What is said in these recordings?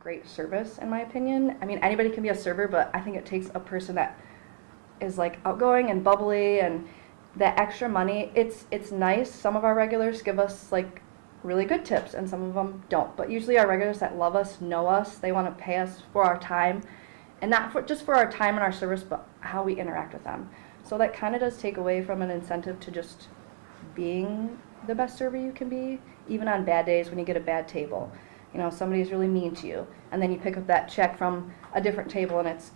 great service, in my opinion. I mean, anybody can be a server, but I think it takes a person that is like outgoing and bubbly and that extra money. It's nice. Some of our regulars give us like really good tips and some of them don't. But usually our regulars that love us, know us, they want to pay us for our time, and not for just for our time and our service, but how we interact with them. So that kind of does take away from an incentive to just being the best server you can be, even on bad days when you get a bad table. You know, somebody's really mean to you, and then you pick up that check from a different table and it's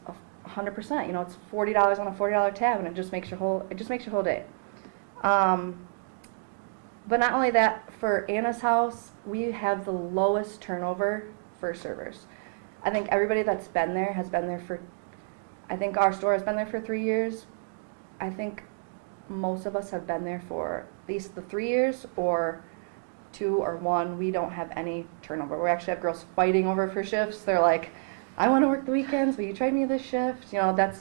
100%. You know, it's $40 on a $40 tab, and it just makes your whole day. But not only that, for Anna's house, we have the lowest turnover for servers. I think everybody that's been there has been there for, I think our store has been there for 3 years. I think most of us have been there for at least the 3 years or 2 or 1. We don't have any turnover. We actually have girls fighting over for shifts. They're like, I want to work the weekends, will you trade me this shift? You know,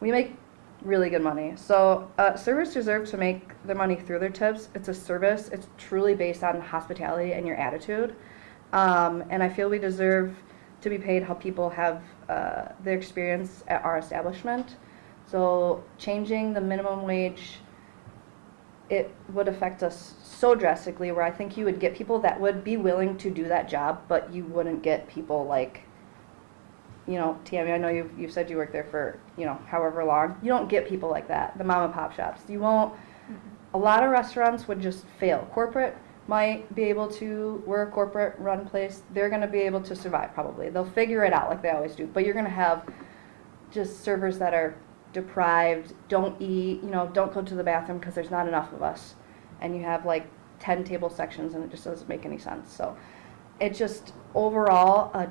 we make really good money. So servers deserve to make their money through their tips. It's a service. It's truly based on hospitality and your attitude. And I feel we deserve to be paid how people have their experience at our establishment. So changing the minimum wage, it would affect us so drastically, where I think you would get people that would be willing to do that job, but you wouldn't get people like, you know, Tammy, I know you've said you worked there for, you know, however long. You don't get people like that, the mom and pop shops. You won't, a lot of restaurants would just fail. Corporate might be able to, we're a corporate run place, they're gonna be able to survive probably. They'll figure it out like they always do, but you're gonna have just servers that are deprived, don't eat, you know, don't go to the bathroom because there's not enough of us. And you have like 10 table sections and it just doesn't make any sense. So it's just overall a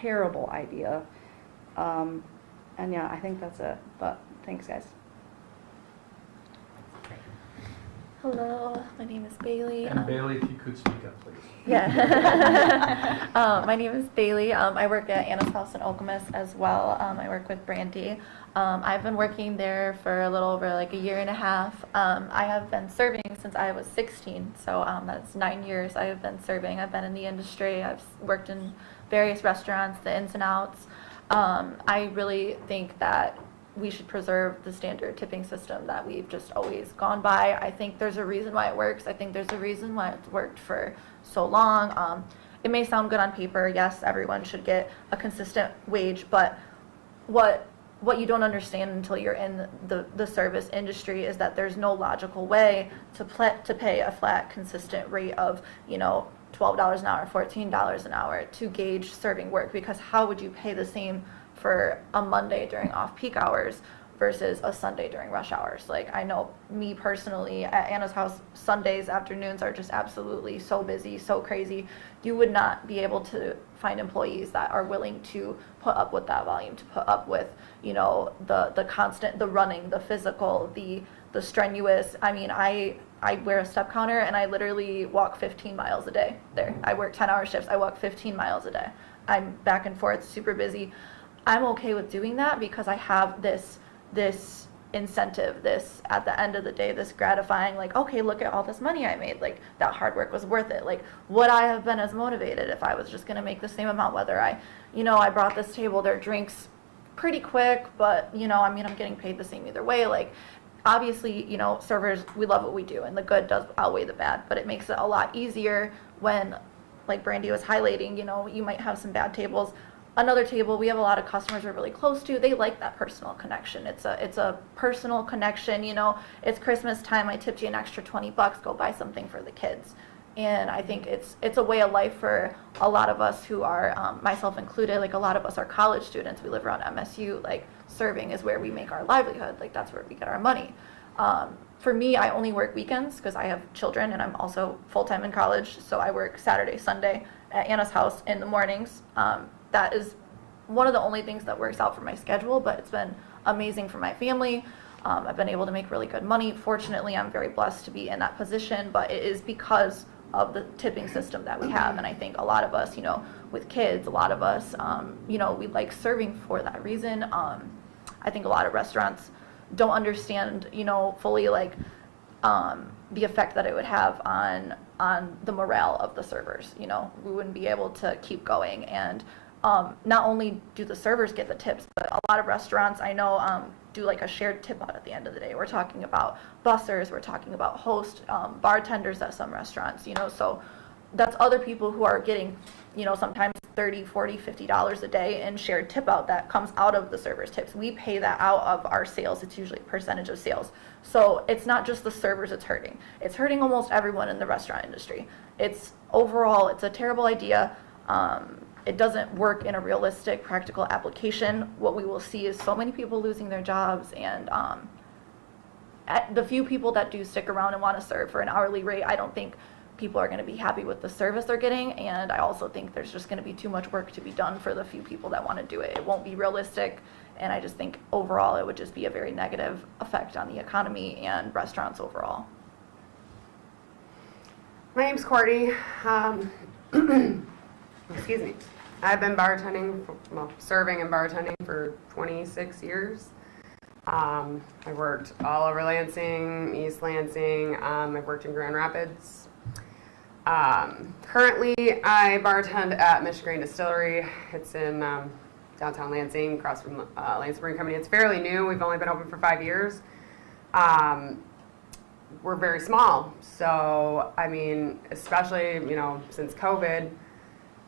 terrible idea. And yeah, I think that's it. But thanks, guys. Hello, my name is Bailey. And Bailey, if you could speak up, please. Yeah. My name is Bailey. I work at Anna's House in Okemos as well. I work with Brandy. I've been working there for a little over like a year and a half. I have been serving since I was 16, so that's 9 years I have been serving. I've been in the industry. I've worked in various restaurants, the ins and outs. I really think that we should preserve the standard tipping system that we've just always gone by. I think there's a reason why it works. I think there's a reason why it's worked for so long. It may sound good on paper. Yes, everyone should get a consistent wage, but what you don't understand until you're in the service industry is that there's no logical way to pay a flat, consistent rate of, you know, $12 an hour, $14 an hour to gauge serving work, because how would you pay the same for a Monday during off-peak hours versus a Sunday during rush hours? Like, I know me personally at Anna's House, Sundays afternoons are just absolutely so busy, so crazy. You would not be able to find employees that are willing to put up with that volume, to put up with, you know, the constant, the running, the physical, the strenuous. I mean, I wear a step counter and I literally walk 15 miles a day there. I work 10-hour shifts. I walk 15 miles a day. I'm back and forth, super busy. I'm okay with doing that because I have this incentive, this, at the end of the day, this gratifying, like, okay, look at all this money I made. Like, that hard work was worth it. Like, would I have been as motivated if I was just going to make the same amount, whether I brought this table their drinks pretty quick, but, you know, I mean, I'm getting paid the same either way. Like, obviously, you know, servers, we love what we do, and the good does outweigh the bad, but it makes it a lot easier when, like Brandy was highlighting, you know, you might have some bad tables. Another table we have a lot of customers we're really close to, they like that personal connection. It's a personal connection, you know. It's Christmas time, I tipped you an extra $20, go buy something for the kids. And I think it's a way of life for a lot of us who are, myself included, like a lot of us are college students. We live around MSU, like serving is where we make our livelihood, like that's where we get our money. For me, I only work weekends because I have children and I'm also full-time in college, so I work Saturday, Sunday at Anna's House in the mornings. That is one of the only things that works out for my schedule, but it's been amazing for my family. I've been able to make really good money. Fortunately, I'm very blessed to be in that position, but it is because of the tipping system that we have. And I think a lot of us, you know, with kids, a lot of us, you know, we like serving for that reason. I think a lot of restaurants don't understand, you know, fully like the effect that it would have on the morale of the servers. You know, we wouldn't be able to keep going. And not only do the servers get the tips, but a lot of restaurants I know do like a shared tip out at the end of the day. We're talking about bussers, we're talking about hosts, bartenders at some restaurants, you know, so that's other people who are getting, you know, sometimes $30, $40, $50 a day in shared tip out that comes out of the servers' tips. We pay that out of our sales. It's usually a percentage of sales. So it's not just the servers it's hurting. It's hurting almost everyone in the restaurant industry. It's overall, it's a terrible idea. It doesn't work in a realistic, practical application. What we will see is so many people losing their jobs, and the few people that do stick around and want to serve for an hourly rate, I don't think people are going to be happy with the service they're getting, and I also think there's just going to be too much work to be done for the few people that want to do it. It won't be realistic, and I just think overall it would just be a very negative effect on the economy and restaurants overall. My name's Courtney. Excuse me. I've been bartending, serving and bartending for 26 years. I worked all over Lansing, East Lansing. I've worked in Grand Rapids. Currently, I bartend at Michigan Distillery. It's in downtown Lansing, across from Lansing Brewing Company. It's fairly new. We've only been open for 5 years. We're very small, so I mean, especially, you know, since COVID,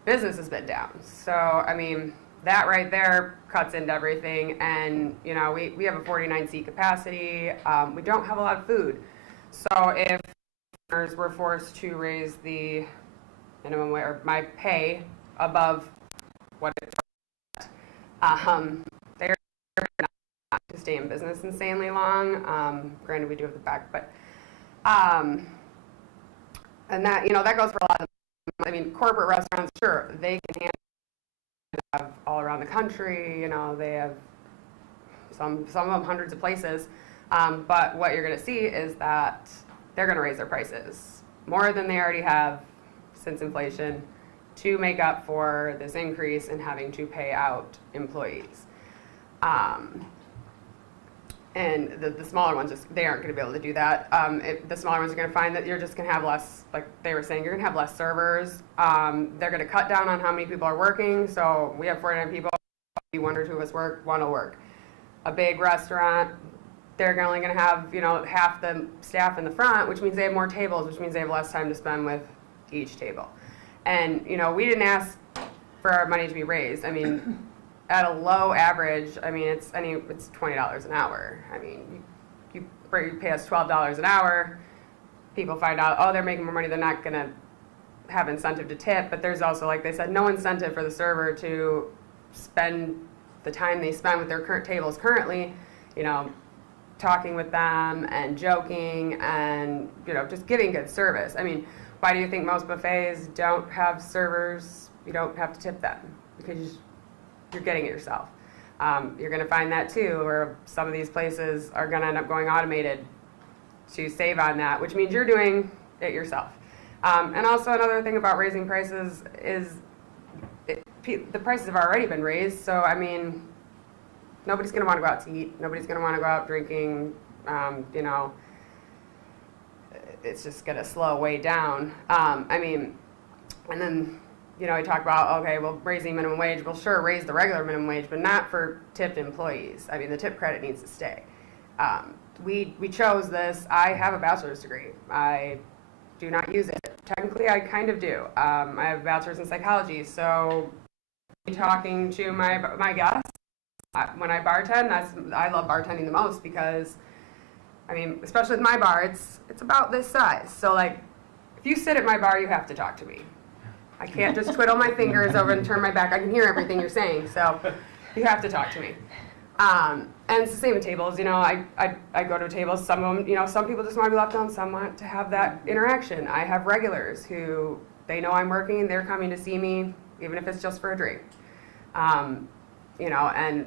business has been down. So I mean, that right there cuts into everything. And you know, we have a 49 seat capacity. We don't have a lot of food, so if we're forced to raise the minimum wage or my pay above what it's they're not to stay in business insanely long. Granted, we do have the back, but and that, you know, that goes for a lot of, I mean, corporate restaurants, sure, they can have all around the country, you know, they have some of them hundreds of places, but what you're going to see is that they're going to raise their prices more than they already have since inflation to make up for this increase in having to pay out employees. And the smaller ones, they aren't going to be able to do that. The smaller ones are going to find that you're just going to have less, like they were saying, you're going to have less servers. They're going to cut down on how many people are working. So we have 49 people, one or two of us work, one will work. A big restaurant, they're only going to have, you know, half the staff in the front, which means they have more tables, which means they have less time to spend with each table. And, you know, we didn't ask for our money to be raised. I mean, at a low average, I mean, it's $20 an hour. I mean, you pay us $12 an hour. People find out, oh, they're making more money. They're not going to have incentive to tip. But there's also, like they said, no incentive for the server to spend the time they spend with their current tables currently, you know, talking with them and joking and, you know, just giving good service. I mean, why do you think most buffets don't have servers? You don't have to tip them because you're getting it yourself. You're going to find that too, where some of these places are going to end up going automated to save on that, which means you're doing it yourself. And also another thing about raising prices is the prices have already been raised. So, I mean, nobody's going to want to go out to eat. Nobody's going to want to go out drinking. You know, it's just going to slow way down. I mean, and then, you know, we talk about, okay, well, raising minimum wage. Well, sure, raise the regular minimum wage, but not for tipped employees. I mean, the tip credit needs to stay. We chose this. I have a bachelor's degree. I do not use it. Technically, I kind of do. I have a bachelor's in psychology, so talking to my guests, when I bartend, I love bartending the most because, I mean, especially with my bar, it's about this size. So, like, if you sit at my bar, you have to talk to me. I can't just twiddle my fingers over and turn my back. I can hear everything you're saying, so you have to talk to me. And it's the same with tables. You know, I go to tables. Some of them, you know, some people just want to be left alone. Some want to have that interaction. I have regulars who, they know I'm working. They're coming to see me, even if it's just for a drink. You know, and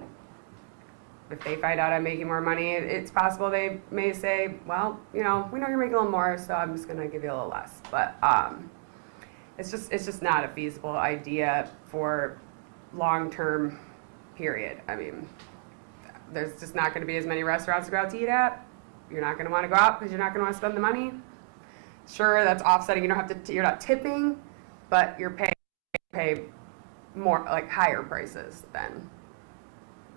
if they find out I'm making more money, it's possible they may say, well, you know, we know you're making a little more, so I'm just going to give you a little less. But it's just not a feasible idea for long-term period. I mean, there's just not going to be as many restaurants to go out to eat at. You're not going to want to go out because you're not going to want to spend the money. Sure, that's offsetting. You don't have to. You're not tipping, but you're pay more, like higher prices than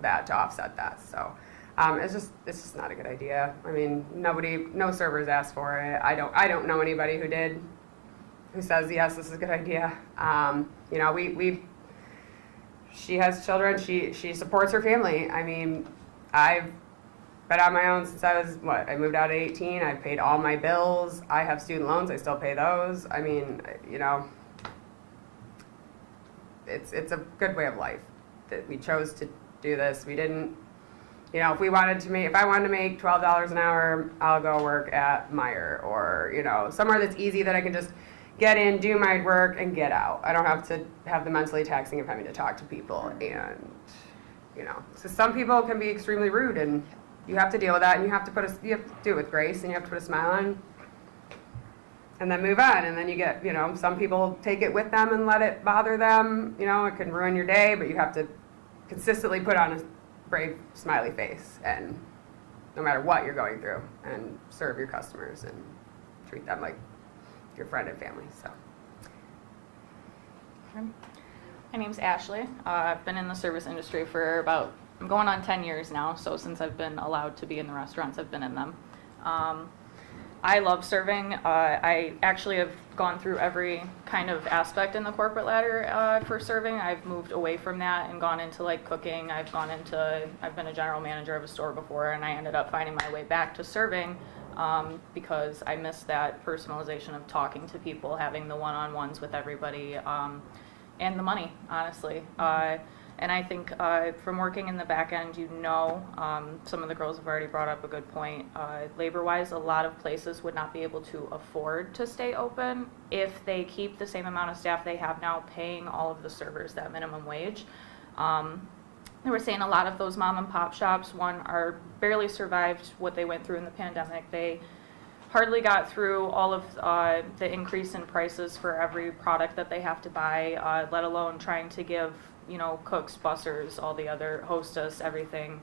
that to offset that. So it's just not a good idea. I mean, no servers asked for it. I don't know anybody who did, who says, yes, this is a good idea. You know, she has children. She supports her family. I mean, I've been on my own since I moved out at 18. I've paid all my bills. I have student loans. I still pay those. I mean, you know, it's a good way of life that we chose to do this. We didn't, you know, if I wanted to make $12 an hour, I'll go work at Meijer or, you know, somewhere that's easy that I can just get in, do my work, and get out. I don't have to have the mentally taxing of having to talk to people. And, you know, so some people can be extremely rude, and you have to deal with that, and you have to do it with grace, and you have to put a smile on, and then move on. And then you get, you know, some people take it with them and let it bother them. You know, it can ruin your day, but you have to consistently put on a brave, smiley face, and no matter what you're going through, and serve your customers and treat them like your friend and family. So. My name's Ashley. I've been in the service industry for I'm going on 10 years now, so since I've been allowed to be in the restaurants, I've been in them. I love serving. I actually have gone through every kind of aspect in the corporate ladder for serving. I've moved away from that and gone into like cooking. I've been a general manager of a store before, and I ended up finding my way back to serving because I missed that personalization of talking to people, having the one-on-ones with everybody, and the money, honestly. And I think from working in the back end, you know, some of the girls have already brought up a good point. Labor-wise, a lot of places would not be able to afford to stay open if they keep the same amount of staff they have now paying all of the servers that minimum wage. They were saying a lot of those mom and pop shops, are barely survived what they went through in the pandemic. They hardly got through all of the increase in prices for every product that they have to buy, let alone trying to give, you know, cooks, bussers, all the other hostess, everything,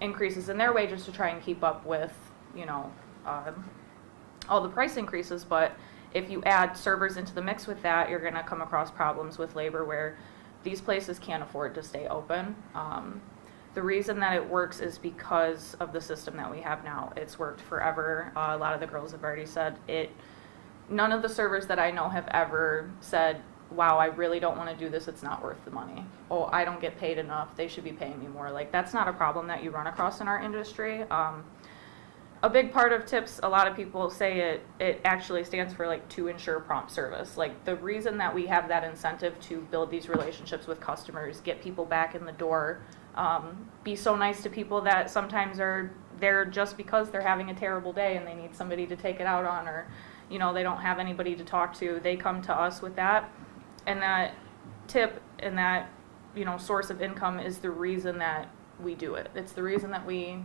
increases in their wages to try and keep up with, you know, all the price increases. But if you add servers into the mix with that, you're going to come across problems with labor where these places can't afford to stay open. The reason that it works is because of the system that we have now. It's worked forever. A lot of the girls have already said it. None of the servers that I know have ever said, wow, I really don't want to do this, it's not worth the money. Oh, I don't get paid enough, they should be paying me more. Like, that's not a problem that you run across in our industry. A big part of tips, a lot of people say it actually stands for like to ensure prompt service. Like, the reason that we have that incentive to build these relationships with customers, get people back in the door, be so nice to people that sometimes are there just because they're having a terrible day and they need somebody to take it out on, or, you know, they don't have anybody to talk to. They come to us with that, and that tip and that, you know, source of income is the reason that we do it. It's the reason that we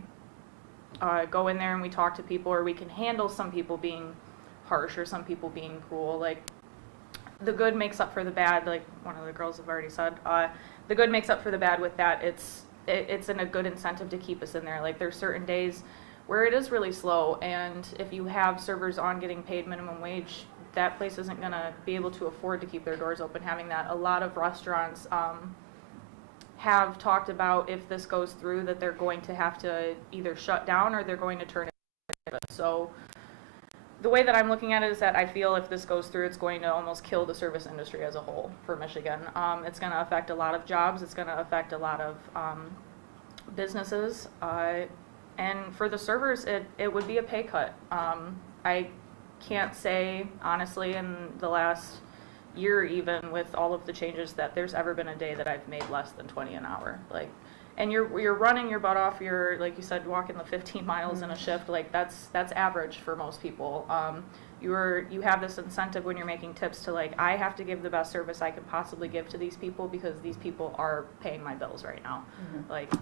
go in there and we talk to people, or we can handle some people being harsh or some people being cruel. Like, the good makes up for the bad, like one of the girls have already said. The good makes up for the bad with that. It's a good incentive to keep us in there. Like, there's certain days where it is really slow, and if you have servers on getting paid minimum wage, that place isn't going to be able to afford to keep their doors open having that. A lot of restaurants have talked about, if this goes through, that they're going to have to either shut down or they're going to turn it. So the way that I'm looking at it is that I feel if this goes through, it's going to almost kill the service industry as a whole for Michigan. It's going to affect a lot of jobs. It's going to affect a lot of businesses. And for the servers, it would be a pay cut. I can't say, honestly, in the last year, even with all of the changes, that there's ever been a day that I've made less than 20 an hour. Like, and you're running your butt off. You're, like you said, walking the 15 miles in a shift. Like, that's average for most people. You have this incentive when you're making tips to, like, I have to give the best service I can possibly give to these people because these people are paying my bills right now. Mm-hmm. Like,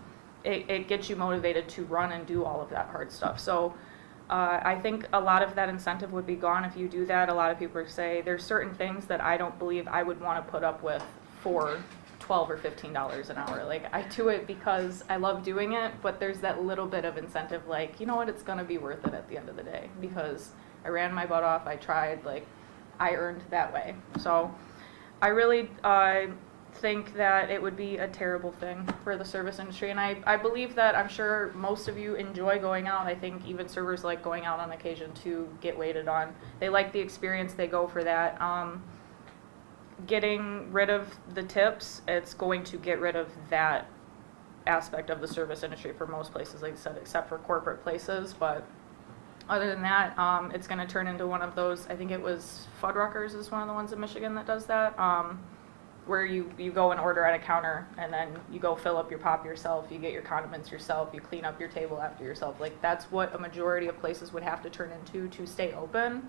it gets you motivated to run and do all of that hard stuff. So I think a lot of that incentive would be gone if you do that. A lot of people say there's certain things that I don't believe I would want to put up with for $12 or $15 an hour. Like, I do it because I love doing it, but there's that little bit of incentive, like, you know what, it's going to be worth it at the end of the day because I ran my butt off, I tried, like, I earned that way. So I really think that it would be a terrible thing for the service industry. And I believe that I'm sure most of you enjoy going out. I think even servers like going out on occasion to get waited on. They like the experience, they go for that. Getting rid of the tips, it's going to get rid of that aspect of the service industry for most places, like I said, except for corporate places. But other than that, it's going to turn into one of those, I think it was Fuddruckers is one of the ones in Michigan that does that, where you go and order at a counter, and then you go fill up your pop yourself, you get your condiments yourself, you clean up your table after yourself. Like, that's what a majority of places would have to turn into to stay open,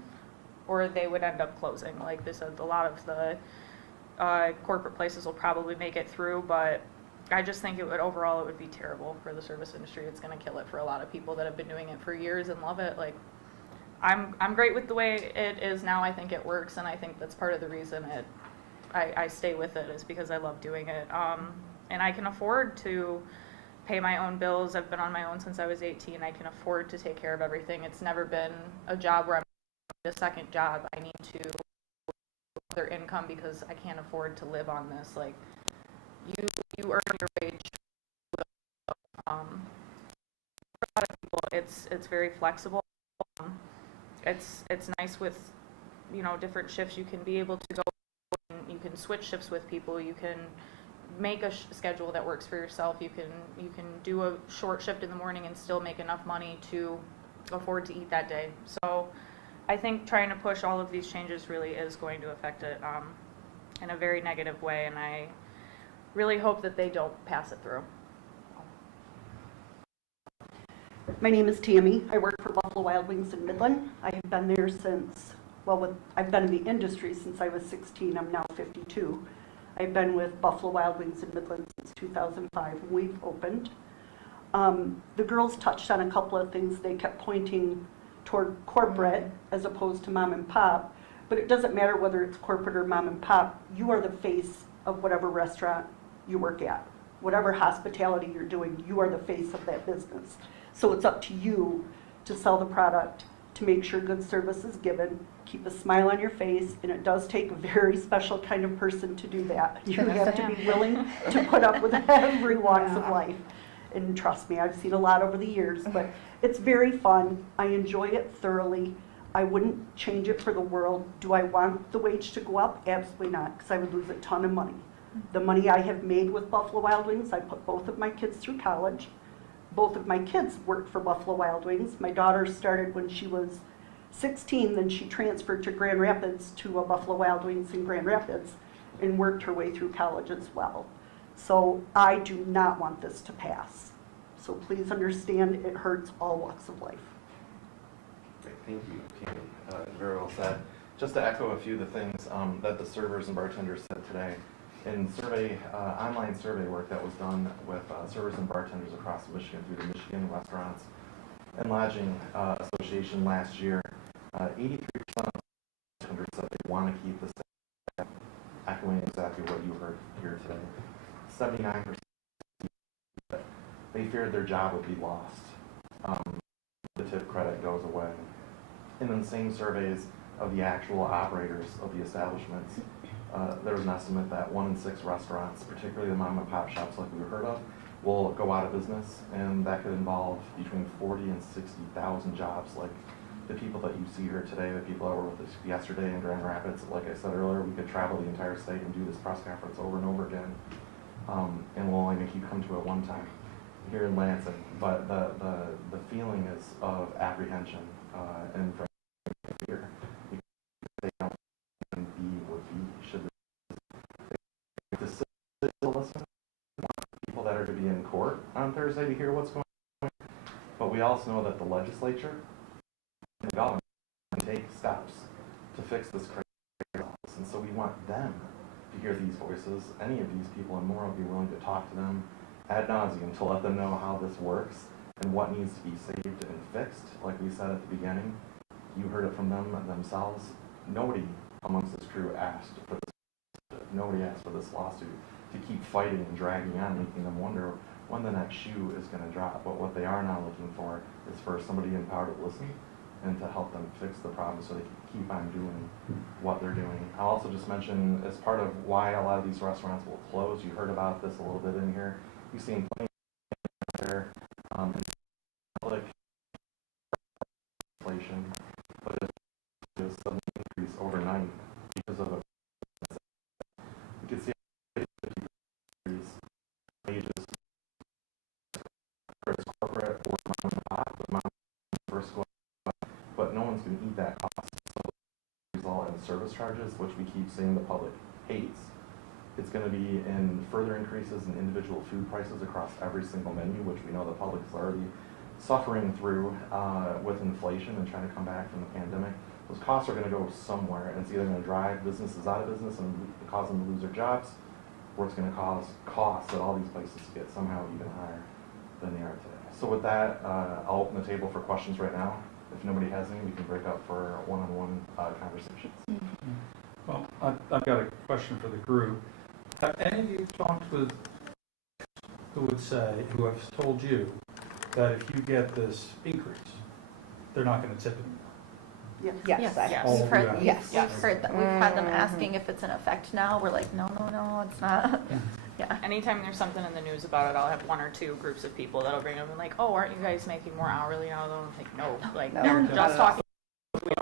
or they would end up closing. Like they said, a lot of the corporate places will probably make it through, but I just think overall it would be terrible for the service industry. It's going to kill it for a lot of people that have been doing it for years and love it. Like, I'm great with the way it is now. I think it works, and I think that's part of the reason I stay with it, is because I love doing it. And I can afford to pay my own bills. I've been on my own since I was 18. I can afford to take care of everything. It's never been a job where I'm a second job. I need to other income because I can't afford to live on this. Like, you earn your wage. For a lot of people, it's very flexible. It's nice with, you know, different shifts. You can be able to go, and you can switch shifts with people. You can make a schedule that works for yourself. You can do a short shift in the morning and still make enough money to afford to eat that day. So I think trying to push all of these changes really is going to affect it in a very negative way, and I really hope that they don't pass it through. My name is Tammy. I work for Buffalo Wild Wings in Midland. I have been there since, I've been in the industry since I was 16. I'm now 52. I've been with Buffalo Wild Wings in Midland since 2005 when we've opened. The girls touched on a couple of things. They kept pointing toward corporate as opposed to mom and pop, but it doesn't matter whether it's corporate or mom and pop. You are the face of whatever restaurant you work at. Whatever hospitality you're doing, you are the face of that business. So it's up to you to sell the product, to make sure good service is given, keep a smile on your face, and it does take a very special kind of person to do that. You have to be willing to put up with every walks of life. And trust me, I've seen a lot over the years, but it's very fun. I enjoy it thoroughly. I wouldn't change it for the world. Do I want the wage to go up? Absolutely not, because I would lose a ton of money. The money I have made with Buffalo Wild Wings, I put both of my kids through college. Both of my kids worked for Buffalo Wild Wings. My daughter started when she was 16, then she transferred to Grand Rapids to a Buffalo Wild Wings in Grand Rapids and worked her way through college as well. So I do not want this to pass. So please understand, it hurts all walks of life. Great, thank you, Tammy. Very well said. Just to echo a few of the things that the servers and bartenders said today. In online survey work that was done with servers and bartenders across Michigan through the Michigan Restaurants and Lodging Association last year, 83% of bartenders said they want to keep the same, echoing exactly what you heard here today. 79% they feared their job would be lost. The tip credit goes away. And then same surveys of the actual operators of the establishments. There was an estimate that 1 in 6 restaurants, particularly the mom and pop shops like we heard of, will go out of business, and that could involve between 40 and 60,000 jobs. Like the people that you see here today, the people that were with us yesterday in Grand Rapids, like I said earlier, we could travel the entire state and do this press conference over and over again, and we'll only make you come to it one time here in Lansing. But the feeling is of apprehension and fear. They don't be would be should the still listen. People that are to be in court on Thursday to hear what's going on. But we also know that the legislature and the government can take steps to fix this crisis, and so we want them to hear these voices. Any of these people and more will be willing to talk to them ad nauseum to let them know how this works and what needs to be saved and fixed. Like we said at the beginning, you heard it from them themselves. Nobody amongst this crew asked for this. Nobody asked for this lawsuit to keep fighting and dragging on, making them wonder when the next shoe is going to drop. But what they are now looking for is for somebody in power to listen and to help them fix the problem so they can keep on doing what they're doing. I'll also just mention, as part of why a lot of these restaurants will close, you heard about this a little bit in here. You've seen plenty there, in public inflation, but it's a sudden increase overnight because of a, you can see a increase wages, whether it's corporate or mom and pop, but mom first go up, but no one's going to eat that cost. So result in service charges, which we keep saying the public hates. It's going to be in further increases in individual food prices across every single menu, which we know the public is already suffering through with inflation and trying to come back from the pandemic. Those costs are going to go somewhere, and it's either going to drive businesses out of business and cause them to lose their jobs, or it's going to cause costs at all these places to get somehow even higher than they are today. So with that, I'll open the table for questions right now. If nobody has any, we can break up for one-on-one conversations. Well, I've got a question for the group. Have any of you talked with who would say, who have told you that if you get this increase, they're not going to tip anymore? Yes, I Yes. All We've of you heard, have. Yes. we've heard that, we've had them asking if it's in effect now, we're like, no, it's not. Yeah. Anytime there's something in the news about it, I'll have one or two groups of people that'll bring up and like, oh, aren't you guys making more hourly now? I'm like, no, like, No. they're No. just talking.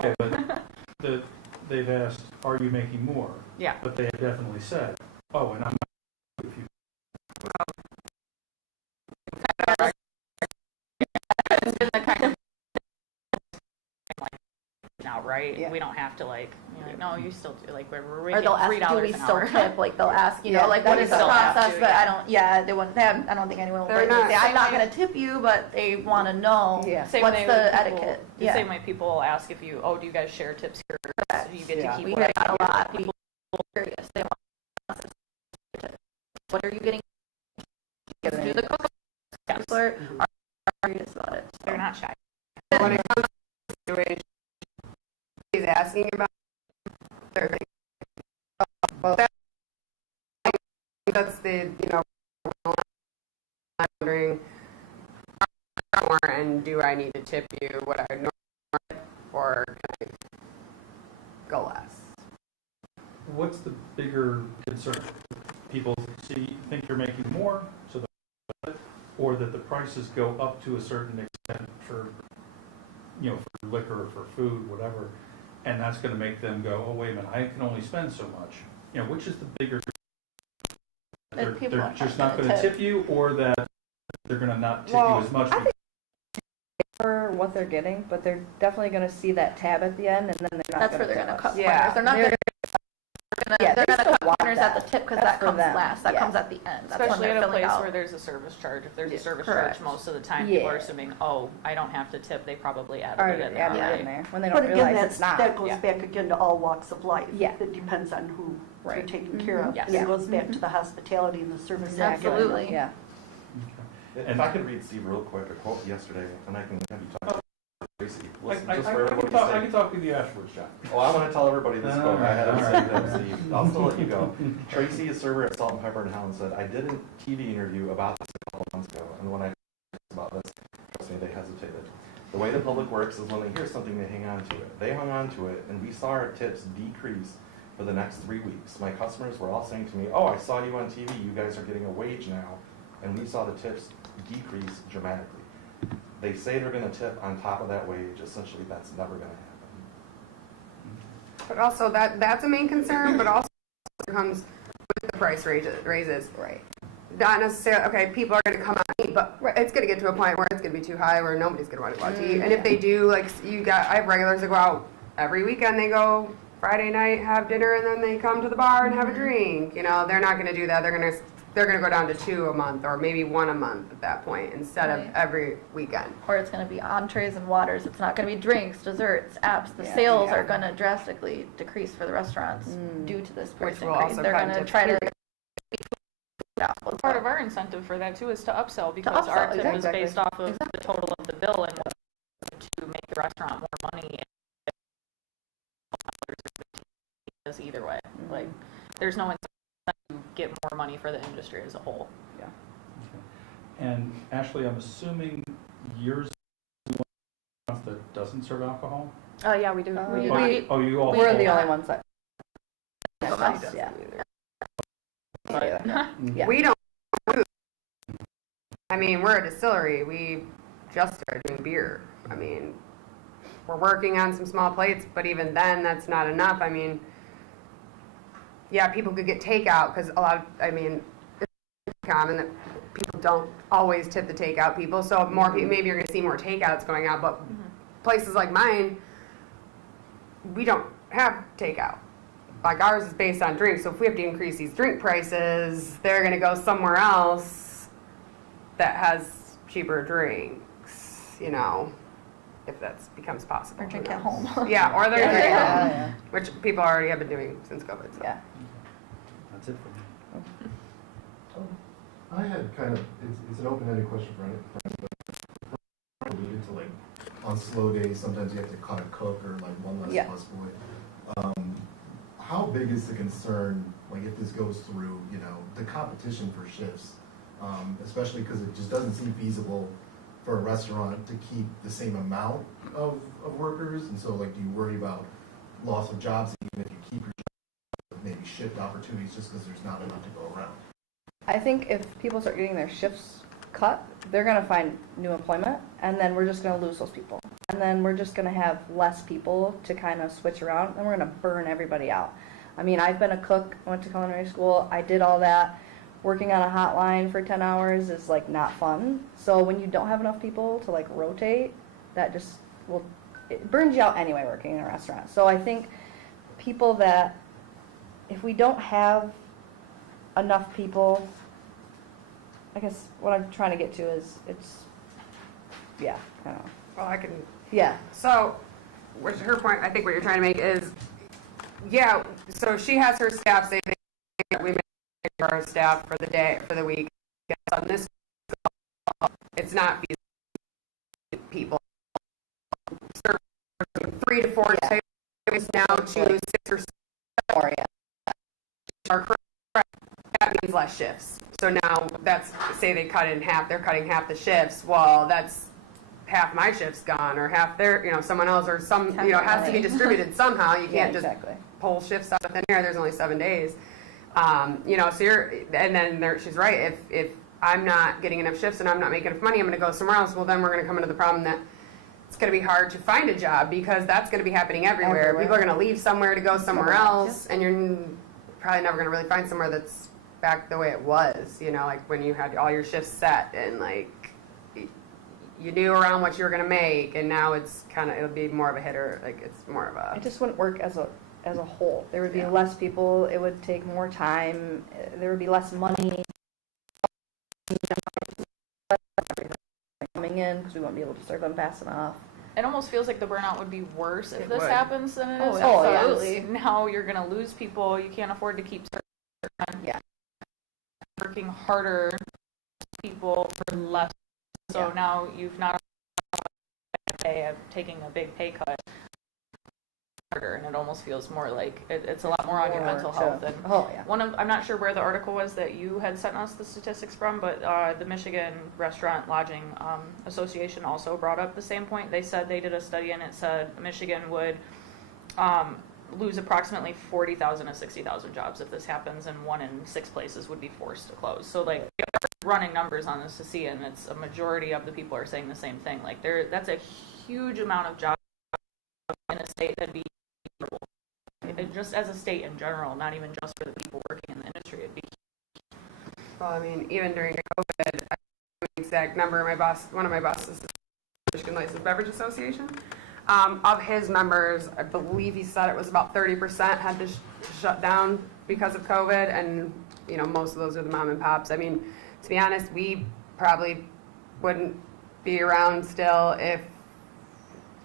Okay, but they've asked, are you making more? Yeah. But they have definitely said, oh, and I'm not if you. It's been the kind of now, right? Yeah. We don't have to like, you're like, no, you still do, like, we're Or making they'll ask, $3 do we an still hour. tip? Like they'll ask, you know, Yeah, like that what is is the still have process? to, But yeah. I don't, yeah, they wouldn't. I don't think anyone will They're break and not- say, I'm not same going to tip you, but they want to know Yeah. Same what's way the when people- etiquette. The same way people ask if you, oh, do you guys share tips here? Correct. So you get Yeah. to keep We what hear I that a get. lot. People are curious. They want us to what are you getting? Do the cook? Yes. People are curious about it. So. They're not shy. When it comes to the situation, he's asking about, they're like, oh, well, that's the, you know, I'm wondering more, and do I need to tip you what I normally, or can I go less? What's the bigger concern? People think you're making more, so or that the prices go up to a certain extent for, you know, for liquor or for food, whatever, and that's going to make them go, oh, wait a minute, I can only spend so much. You know, which is the bigger? People They're aren't just gonna not going to tip. tip you, or that they're going to not tip Well, you as much. I think for what they're getting, but they're definitely going to see that tab at the end, and then they're not. That's where they're going to cut Yeah. corners. They're not They're- going Yeah, they're they going to still cut want corners at that. the tip because That's that for comes them. last. That Yeah. comes at the end. That's when Especially they're at a filling place out. where there's a service charge. If there's Yeah, a service correct. charge, most of the time Yeah. people are assuming, oh, I don't have to tip. They probably added Or it in there add it already. in there when they But don't again, realize that's, it's not. that goes Yeah. back again to all walks of life. Yeah. It depends on who you're Right. taking care of. Yes. And it goes back to the hospitality and the service. aspect. Absolutely. Yeah. If I could read Steve real quick, a quote yesterday, and I can have you talk to Tracy. Listen, I just for can everybody's talk, I sake. can talk with you afterwards, John. Well, I want to tell everybody this quote. I had All it right. saved up, Steve. I'll still let you go. Tracy, a server at Salt and Pepper in Helen, said, I did a TV interview about this a couple months ago, and when I asked about this, trust me, they hesitated. The way the public works is when they hear something, they hang on to it. They hung on to it, and we saw our tips decrease for the next 3 weeks. My customers were all saying to me, oh, I saw you on TV. You guys are getting a wage now. And we saw the tips decrease dramatically. They say they're going to tip on top of that wage. Essentially, that's never going to happen. But also, that's a main concern, but also comes with the price raises. Right. Not necessarily, okay, people are going to come out and eat, but it's going to get to a point where it's going to be too high where nobody's going to want to go out to eat. And if they do, like, I have regulars that go out every weekend. They go Friday night, have dinner, and then they come to the bar and have a drink. You know, they're not going to do that. They're going to go down to 2 a month or maybe 1 a month at that point instead of Right. every weekend. Or it's going to be entrees and waters. It's not going to be drinks, desserts, apps. The Yeah. sales Yeah. are going to drastically decrease for the restaurants due to this price Which will increase. also They're cut going to into try to food. Part of our incentive for that too is to upsell because upsell, our tip is exactly. based off of the total of the bill and to make the restaurant more money. Is either way, like there's no incentive to get more money for the industry as a whole. And Ashley, I'm assuming yours is one that doesn't doesn't serve alcohol? Yeah, we do. We do. Oh, you all. We're the all- only ones that. Nobody Yeah. does either. Yeah. We don't. I mean, we're a distillery. We just started doing beer. I mean, we're working on some small plates, but even then, that's not enough. I mean, yeah, people could get takeout because I mean, it's common that people don't always tip the takeout people. So more people, maybe you're going to see more takeouts going out. But places like mine, we don't have takeout. Like ours is based on drinks. So if we have to increase these drink prices, they're going to go somewhere else that has cheaper drinks, you know, if that becomes possible. Or drink Who at knows? home. Yeah, or they're drinking at home, Yeah. which people already have been doing since COVID. So. Yeah. That's it for me. I had kind of, it's an open-ended question for any, but alluded to like, on slow days, sometimes you have to cut a cook or like one less Yeah. busboy. How big is the concern, like if this goes through, you know, the competition for shifts? Especially because it just doesn't seem feasible for a restaurant to keep the same amount of workers, and so like, do you worry about loss of jobs even if you keep your jobs, maybe shift opportunities just because there's not enough to go around? I think if people start getting their shifts cut, they're gonna find new employment, and then we're just gonna lose those people. And then we're just gonna have less people to kind of switch around, and we're gonna burn everybody out. I mean, I've been a cook, I went to culinary school, I did all that. Working on a hotline for 10 hours is like not fun. So when you don't have enough people to like rotate, that just it burns you out anyway working in a restaurant. So I think people that, if we don't have enough people, I guess what I'm trying to get to is yeah, I don't know. Well, I can. Yeah. So, which her point, I think what you're trying to make is, yeah. So she has her staff say that we make our staff for the day, for the week. On this, it's not feasible. People serve 3 to 4 tables now to 6 or 7 Or, yeah. are correct. That means less shifts. So now that's, say they cut in half, they're cutting half the shifts. Well, that's half my shift's gone, or half their, you know, someone else, or some, you know, it has to be distributed somehow. You Yeah, can't just exactly. pull shifts out of thin air. There's only 7 days. You know, so and then she's right. If I'm not getting enough shifts and I'm not making enough money, I'm going to go somewhere else. Well, then we're going to come into the problem that it's going to be hard to find a job because that's going to be happening everywhere. People are going to leave somewhere to go somewhere else, and you're probably never going to really find somewhere that's back the way it was, you know, like when you had all your shifts set and like you knew around what you were going to make, and now it's kind of, it'll be more of a hitter, like it's more of a... It just wouldn't work as a whole. There would be Yeah. less people, it would take more time, there would be less money coming in because we won't be able to serve them fast enough. It almost feels like the burnout would be worse if It this would. happens than it is. Oh, yeah. Absolutely. Now you're going to lose people. You can't afford to keep Yeah. working harder people for less. So Yeah. now you've not taking a big pay cut, and it almost feels more like it's a lot more on your mental health. And Oh, yeah. I'm not sure where the article was that you had sent us the statistics from, but the Michigan Restaurant Lodging Association also brought up the same point. They said they did a study and it said Michigan would lose approximately 40,000 to 60,000 jobs if this happens, and 1 in 6 places would be forced to close. So like running numbers on this to see, and it's a majority of the people are saying the same thing. Like that's a huge amount of jobs in a state that'd be just as a state in general, not even just for the people working in the industry. It'd be Well, I mean, even during COVID, I don't know the exact number. One of my bosses is the Michigan Licensed Beverage Association. Of his members, I believe he said it was about 30% had to shut down because of COVID, and you know, most of those are the mom and pops. I mean, to be honest, we probably wouldn't be around still if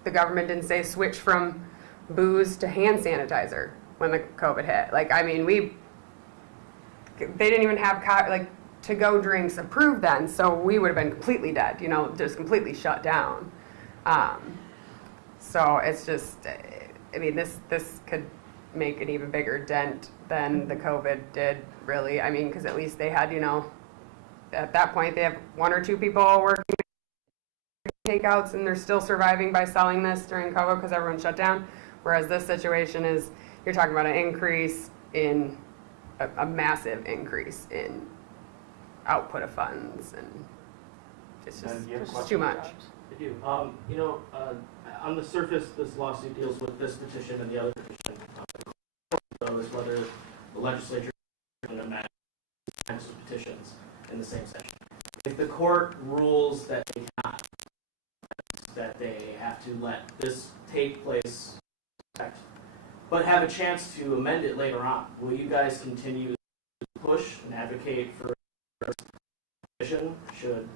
the government didn't say switch from booze to hand sanitizer when the COVID hit. Like, I mean, they didn't even have like to-go drinks approved then, so we would have been completely dead, you know, just completely shut down. So it's just, I mean, this could make an even bigger dent than the COVID did, really. I mean, because at least they had, you know, at that point they have 1 or 2 people working takeouts and they're still surviving by selling this during COVID because everyone shut down. Whereas this situation is, you're talking about an increase in, a massive increase in output of funds, and it's just, And you have a it's question? too much. I do. On the surface, this lawsuit deals with this petition and the other petition. So is whether the legislature can amend types of petitions in the same session. If the court rules that they cannot, that they have to let this take place, but have a chance to amend it later on, will you guys continue to push and advocate for a petition? Should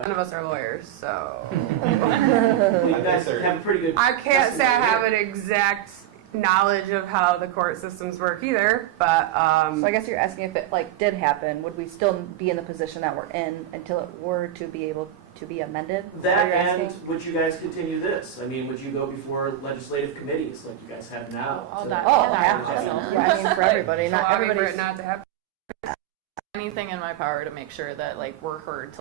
None of us are lawyers, so. well, you guys have a pretty good. I can't say I testimony have here. an exact knowledge of how the court systems work either, but, So I guess you're asking if it like did happen, would we still be in the position that we're in until it were to be able to be amended? Is that what That you're and asking? would you guys continue this? I mean, would you go before legislative committees like you guys have now? All to- that. Oh, Yeah, half that's of enough. yeah, I mean for everybody, not allowing for everybody's. it not to happen. Anything in my power to make sure that like we're heard.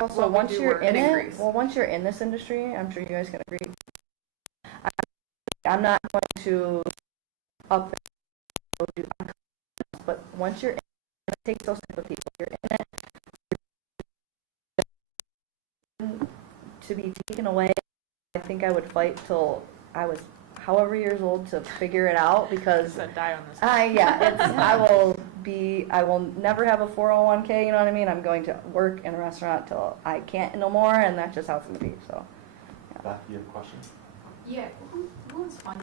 Also, what we once do you're work in and it, increase. well, once you're in this industry, I'm sure you guys can agree. I'm not going to up, but once you're in it, it takes those type of people. You're in it to be taken away. I think I would fight till I was however years old to figure it out because Said die on this. I will never have a 401k, you know what I mean? I'm going to work in a restaurant till I can't no more, and that's just how it's going to be, so. Beth, you have a question? Yeah, who's funding?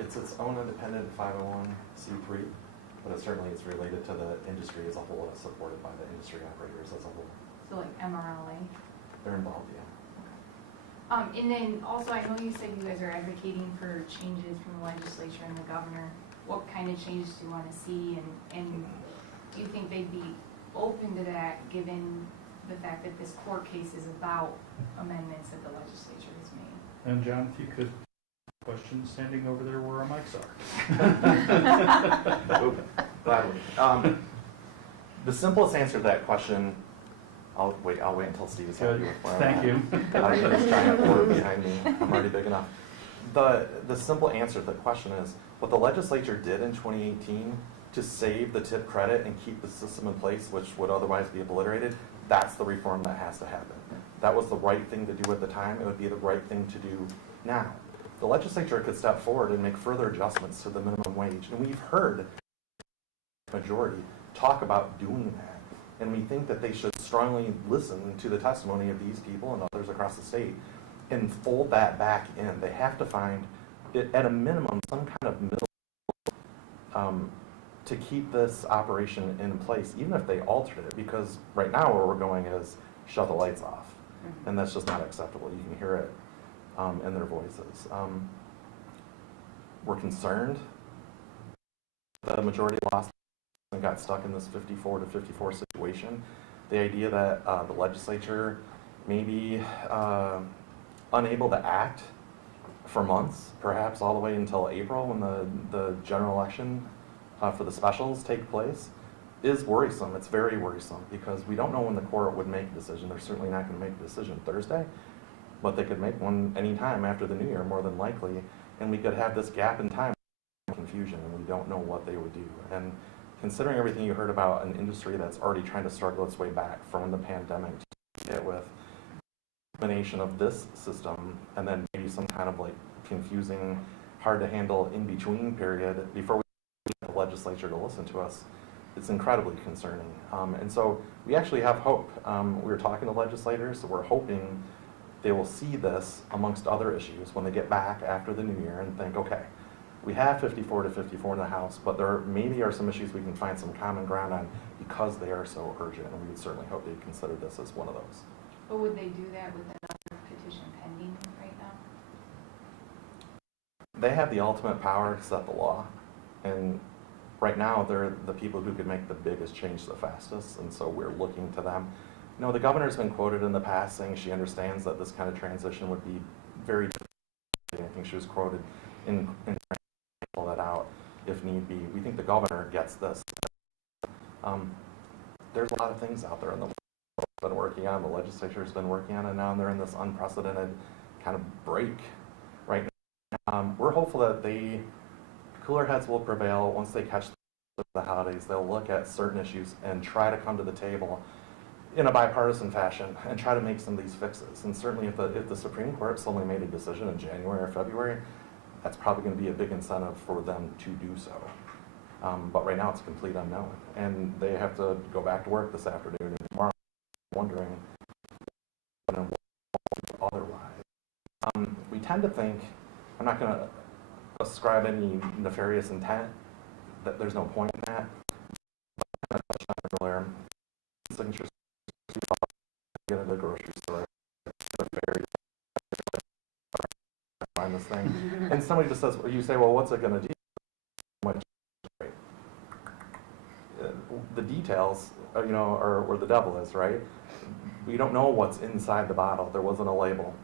It's its own independent 501c3, but certainly it's related to the industry as a whole, and supported by the industry operators as a whole. So like MRLA. They're involved, yeah. And then also, I know you said you guys are advocating for changes from the legislature and the governor. What kind of changes do you want to see, and do you think they'd be open to that, given the fact that this court case is about amendments that the legislature has made? And John, if you could, question standing over there where our mics are. Gladly. The simplest answer to that question, I'll wait until Steve is happy Good, with where I'm thank at. you. I have this giant board behind me. I'm already big enough. The simple answer to the question is, what the legislature did in 2018 to save the tip credit and keep the system in place, which would otherwise be obliterated, that's the reform that has to happen. That was the right thing to do at the time. It would be the right thing to do now. The legislature could step forward and make further adjustments to the minimum wage. And we've heard the majority talk about doing that. And we think that they should strongly listen to the testimony of these people and others across the state and fold that back in. They have to find, at a minimum, some kind of middle to keep this operation in place, even if they altered it. Because right now where we're going is shut the lights off. And that's just not acceptable. You can hear it in their voices. We're concerned that the majority lost and got stuck in this 54 to 54 situation. The idea that the legislature may be unable to act for months, perhaps all the way until April when the general election for the specials take place, is worrisome. It's very worrisome because we don't know when the court would make a decision. They're certainly not going to make a decision Thursday, but they could make one anytime after the new year, more than likely, and we could have this gap in time of confusion, and we don't know what they would do. And considering everything you heard about an industry that's already trying to struggle its way back from the pandemic to get with combination of this system and then maybe some kind of like confusing, hard to handle in between period before we get the legislature to listen to us, it's incredibly concerning. And so we actually have hope. We were talking to legislators, so we're hoping they will see this amongst other issues when they get back after the new year and think, okay, We have 54 to 54 in the House, but there maybe are some issues we can find some common ground on because they are so urgent, and we would certainly hope they'd consider this as one of those. But would they do that with another petition pending right now? They have the ultimate power to set the law, and right now they're the people who could make the biggest change the fastest, and so we're looking to them. You know, the governor's been quoted in the past saying she understands that this kind of transition would be very difficult. I think she was quoted in pull that out if need be. We think the governor gets this. There's a lot of things out there in the world been working on, the legislature's been working on, and now they're in this unprecedented kind of break right now. We're hopeful that cooler heads will prevail once they catch the holidays. They'll look at certain issues and try to come to the table in a bipartisan fashion and try to make some of these fixes. And certainly if the Supreme Court's only made a decision in January or February, that's probably going to be a big incentive for them to do so. But right now it's a complete unknown. And they have to go back to work this afternoon and tomorrow wondering what and what otherwise. We tend to think, I'm not going to ascribe any nefarious intent, that there's no point in that. But I touched on it earlier. Signatures get into the grocery store. Find this thing. And somebody just says, you say, well, what's it going to do? The details, you know, are where the devil is, right? We don't know what's inside the bottle. There wasn't a label.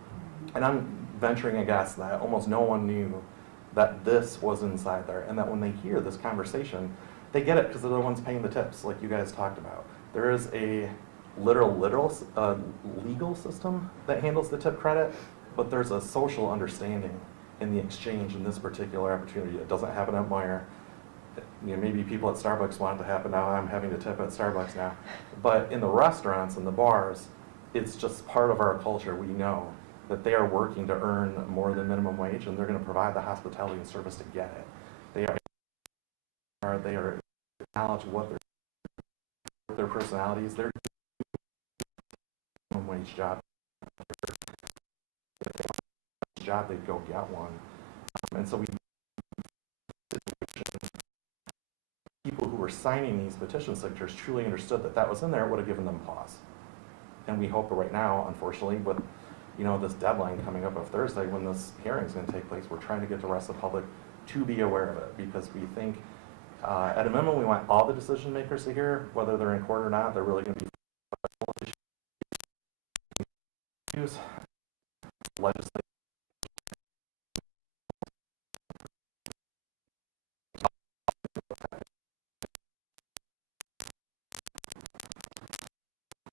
And I'm venturing a guess that almost no one knew that this was inside there, and that when they hear this conversation, they get it because they're the ones paying the tips, like you guys talked about. There is a legal system that handles the tip credit, but there's a social understanding in the exchange in this particular opportunity. It doesn't happen at Meyer. You know, maybe people at Starbucks want it to happen now. I'm having to tip at Starbucks now. But in the restaurants and the bars, it's just part of our culture. We know that they are working to earn more than minimum wage, and they're going to provide the hospitality and service to get it. They are acknowledge what their personalities, their minimum wage job. If they want a job, they'd go get one. And so people who were signing these petition signatures truly understood that that was in there. It would have given them pause. And we hope that right now, unfortunately, with this deadline coming up of Thursday when this hearing is going to take place, we're trying to get the rest of the public to be aware of it, because we think at a minimum we want all the decision makers to hear, whether they're in court or not. They're really going to be issues. Legislative.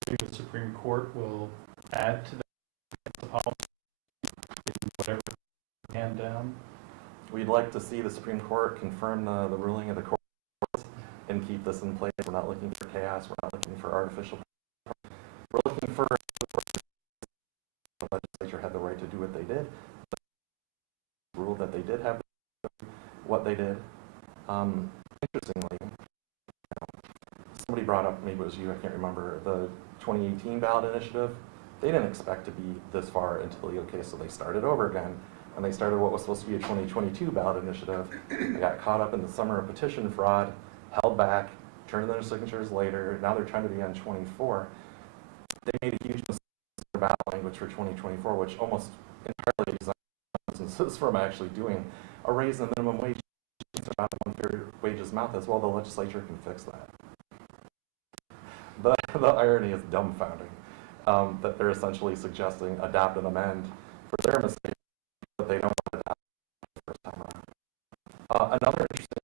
The Supreme Court will add to the policy, whatever hand down. We'd like to see the Supreme Court confirm the ruling of the court and keep this in place. We're not looking for chaos. We're not looking for artificial. We're looking for the legislature had the right to do what they did. Rule that they did have what they did. Interestingly, somebody brought up, maybe it was you, I can't remember, the 2018 ballot initiative. They didn't expect to be this far into the legal case, so they started over again. And they started what was supposed to be a 2022 ballot initiative. They got caught up in the summer of petition fraud, held back, turned in their signatures later. Now they're trying to be on 24. They made a huge mistake in their ballot language for 2024, which almost entirely exempts businesses from actually doing a raise in the minimum wage. About unfair wages mouth as well. The legislature can fix that. The irony is dumbfounding that they're essentially suggesting adopt and amend for their mistake, but they don't want to adopt the first time around. Another interesting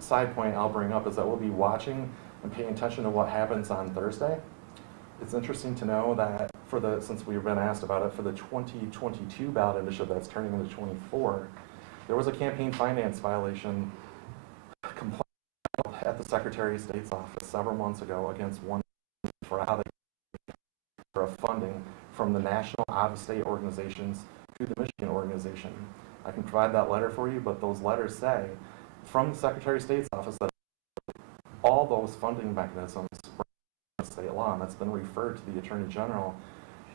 side point I'll bring up is that we'll be watching and paying attention to what happens on Thursday. It's interesting to know that since we've been asked about it, for the 2022 ballot initiative that's turning into 24, there was a campaign finance violation complaint at the Secretary of State's office several months ago against one for how they for funding from the national out-of-state organizations to the Michigan organization. I can provide that letter for you, but those letters say from the Secretary of State's office that all those funding mechanisms were state law, and that's been referred to the Attorney General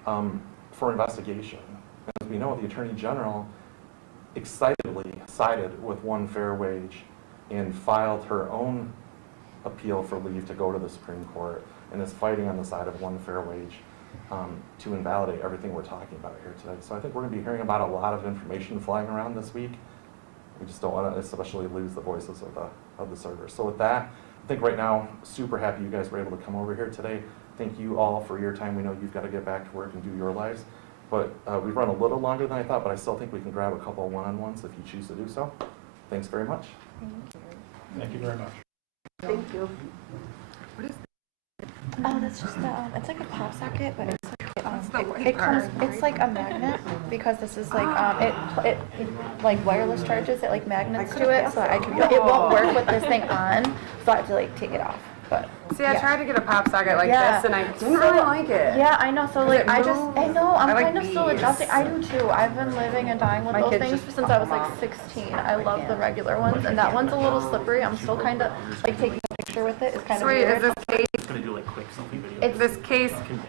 for investigation. And as we know, the Attorney General excitedly sided with One Fair Wage and filed her own appeal for leave to go to the Supreme Court and is fighting on the side of One Fair Wage to invalidate everything we're talking about here today. So I think we're going to be hearing about a lot of information flying around this week. We just don't want to especially lose the voices of the servers. So with that, I think right now, super happy you guys were able to come over here today. Thank you all for your time. We know you've got to get back to work and do your lives. But we've run a little longer than I thought, but I still think we can grab a couple of one-on-ones if you choose to do so. Thanks very much. Thank you very much. Thank you. Oh, that's just it's like a pop socket, but it's like, it comes, it's like a magnet, because this is like, it like wireless charges, it like magnets to it, so it won't work with this thing on, so I have to like take it off, but. See, I yeah. tried to get a pop socket like Yeah. this, and I didn't really like it. Yeah, I know, so like, it I move? know, I'm I like kind of still these. adjusting, I do too, I've been living and dying with My those kids things just since I was pop like them 16, I love the regular ones, and that one's a little slippery, I'm still kind of, like taking a picture with it is kind of Sweet, weird. is this case, Just gonna do like quick selfie video. It's this case Can-